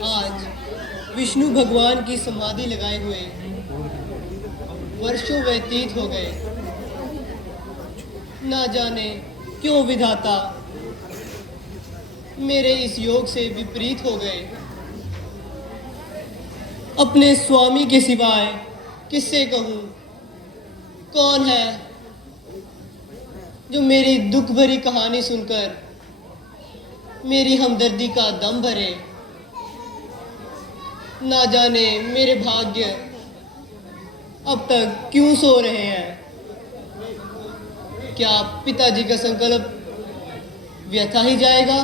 आज विष्णु भगवान की समाधि लगाए हुए वर्षों व्यतीत हो गए। ना जाने क्यों विधाता मेरे इस योग से विपरीत हो गए। अपने स्वामी के सिवाय किससे कहूँ? कौन है जो मेरी दुख भरी कहानी सुनकर मेरी हमदर्दी का दम भरे? ना जाने मेरे भाग्य अब तक क्यों सो रहे हैं। क्या पिताजी का संकल्प व्यथा ही जाएगा?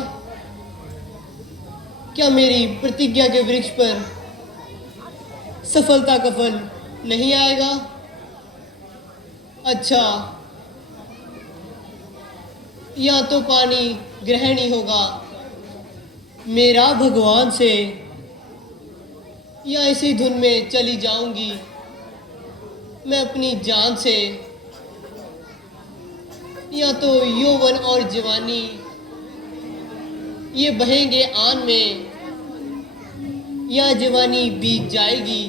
क्या मेरी प्रतिज्ञा के वृक्ष पर सफलता का फल नहीं आएगा? अच्छा, या तो पानी ग्रहण ही होगा मेरा भगवान से, या इसी धुन में चली जाऊंगी मैं अपनी जान से। या तो यौवन और जवानी ये बहेंगे आन में, या जवानी बीत जाएगी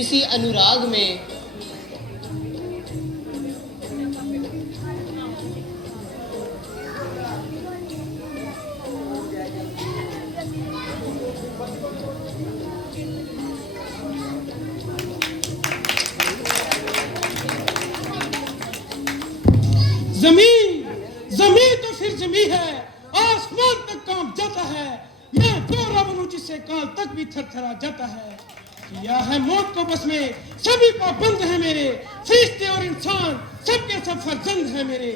इसी अनुराग में। जमीन जमीन तो फिर जमीन है, आसमान तक कांप जाता है। मैं गोरा बनूं जिससे काल तक भी थरथरा जाता है। किया है मौत को बस में, सभी पाबंद है मेरे। फरिश्ते और इंसान सबके सब फर्जंद है मेरे।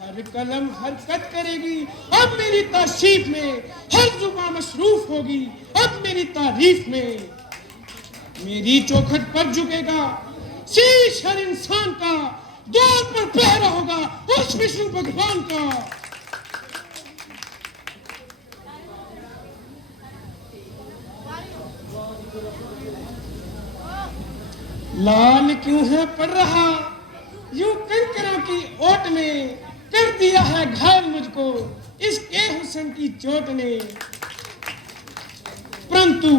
हर कलम हरकत करेगी अब मेरी तारीफ में, हर जुबान मशरूफ होगी अब मेरी तारीफ में। मेरी चौखट पर झुकेगा शीश हर इंसान का, द्वार पर पहरा होगा उस विष्णु भगवान का। लाल क्यों है पड़ रहा यूं कंकरों की ओट में, कर दिया है घायल मुझको इसके हुस्न की चोट ने। परंतु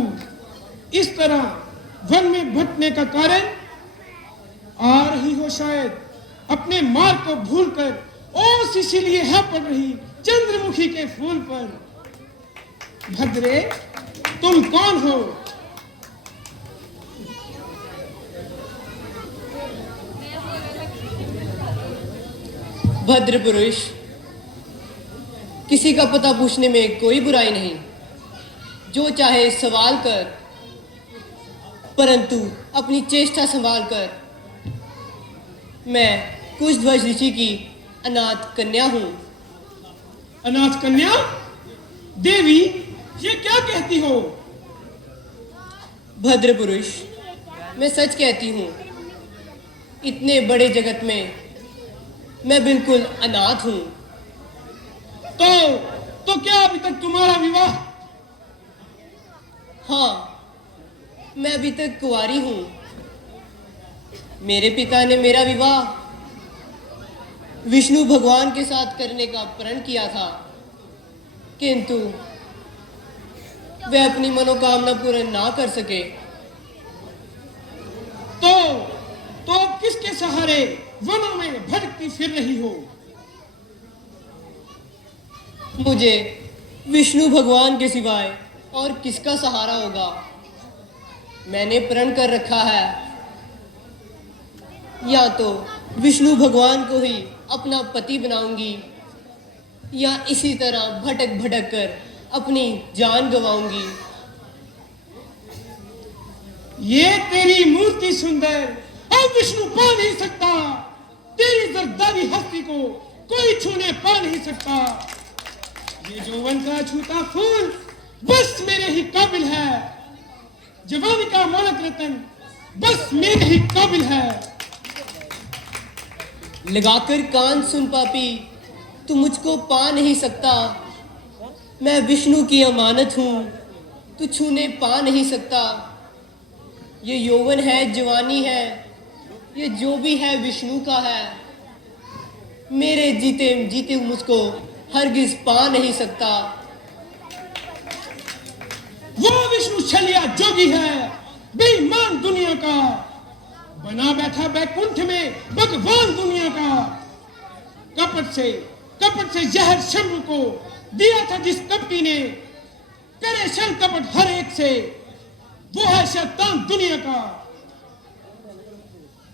इस तरह वन में भटकने का कारण आ रही हो शायद अपने मार को भूलकर, ओस इसीलिए है पड़ रही चंद्रमुखी के फूल पर। भद्रे तुम कौन हो? भद्र पुरुष, किसी का पता पूछने में कोई बुराई नहीं। जो चाहे सवाल कर, परंतु अपनी चेष्टा संभाल कर। मैं कुशध्वज ऋषि की अनाथ कन्या हूँ। अनाथ कन्या? देवी, ये क्या कहती हो? भद्र पुरुष, मैं सच कहती हूँ। इतने बड़े जगत में मैं बिल्कुल अनाथ हूँ। तो क्या अभी तक तुम्हारा विवाह? हाँ, मैं अभी तक कुंवारी हूँ। मेरे पिता ने मेरा विवाह विष्णु भगवान के साथ करने का प्रण किया था, किंतु वे अपनी मनोकामना पूर्ण ना कर सके। तो किसके सहारे वनों में भटकती फिर रही हो? मुझे विष्णु भगवान के सिवाय और किसका सहारा होगा? मैंने प्रण कर रखा है, या तो विष्णु भगवान को ही अपना पति बनाऊंगी, या इसी तरह भटक भटक कर अपनी जान गंवाऊंगी। ये तेरी मूर्ति सुंदर अब विष्णु पा नहीं सकता। तेरी जरदारी हस्ती को कोई छूने पा नहीं सकता। ये जौवन का छूता फूल बस मेरे ही काबिल है। जवानी का मोहक रतन बस मेरे ही काबिल है। लगाकर कान सुन पापी, तू मुझको पा नहीं सकता। मैं विष्णु की अमानत हूँ, तू छूने पा नहीं सकता। ये यौवन है, जवानी है, ये जो भी है विष्णु का है। मेरे जीते जीते मुझको हरगिज पा नहीं सकता। वो विष्णु छलिया जोगी है, बेईमान दुनिया का, बना बैठा बैकुंठ में भगवान दुनिया का। कपट से जहर शंभु को दिया था जिस कपटी ने, करे छल कपट हर एक से, वो है शैतान दुनिया का।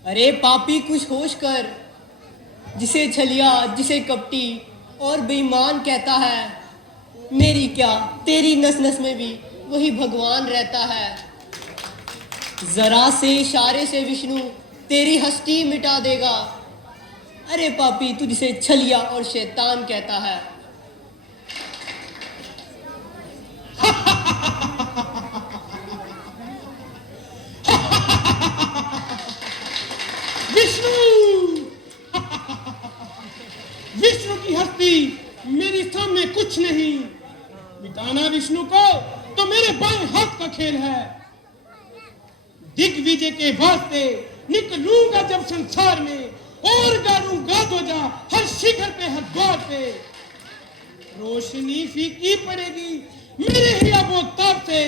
अरे पापी कुछ होश कर, जिसे छलिया जिसे कपटी और बेईमान कहता है, मेरी क्या तेरी नस नस में भी वही भगवान रहता है। जरा से इशारे से विष्णु तेरी हस्ती मिटा देगा। अरे पापी तू जिसे छलिया और शैतान कहता है। विष्णु की हस्ती मेरे सामने कुछ नहीं, मिटाना विष्णु को तो मेरे बाएं हाथ का खेल है। दिग्विजय के वास्ते निकलूंगा जब संसार में, और गाड़ूंगा ध्वजा हर शिखर पे हर द्वार पे। रोशनी फीकी पड़ेगी मेरे ही आबोताब से,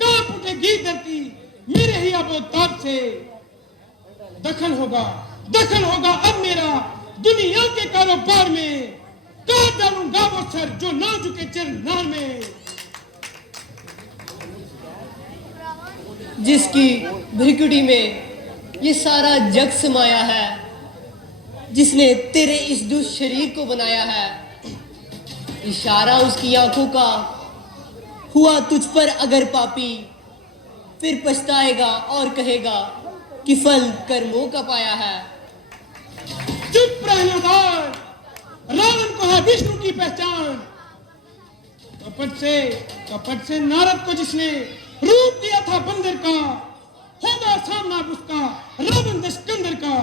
कांप उठेगी धरती मेरे ही आबोताब से। दखल होगा अब मेरा दुनिया के कारोबार में, काट डालूंगा वो सर जो ना झुके चरनार में। जिसकी भ्रिकुटी में ये सारा जग समाया है, जिसने तेरे इस दुष्ट शरीर को बनाया है, इशारा उसकी आंखों का हुआ तुझ पर अगर पापी, फिर पछताएगा और कहेगा कि फल कर्मों का पाया है। चुप रहना दार, रावण को है विष्णु की पहचान। कपट से नारद को जिसने रूप दिया था बंदर का, होगा सामना उसका रावण दशकंदर का।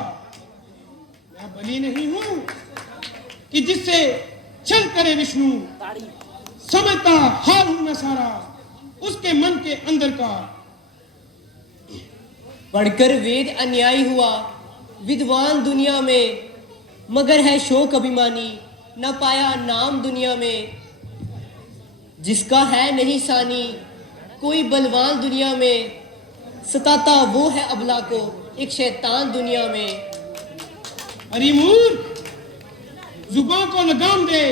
मैं बलि नहीं हूं कि जिससे छल करे विष्णु, समझता हार हूं मैं सारा उसके मन के अंदर का। पढ़कर वेद अन्यायी हुआ विद्वान दुनिया में, मगर है शोक अभिमानी न पाया नाम दुनिया में। जिसका है नहीं सानी कोई बलवान दुनिया में, सताता वो है अबला को एक शैतान दुनिया में। अरे मूर्ख, जुबान को लगाम दे,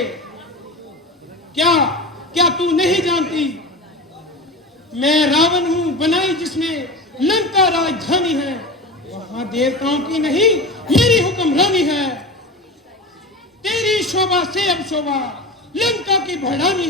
क्या तू नहीं जानती मैं रावण हूं बनाई जिसने लंका राजधानी है। वहां देवताओं की नहीं मेरी हुक्मरानी है। तेरी शोभा से अब शोभा लंका की बढ़ानी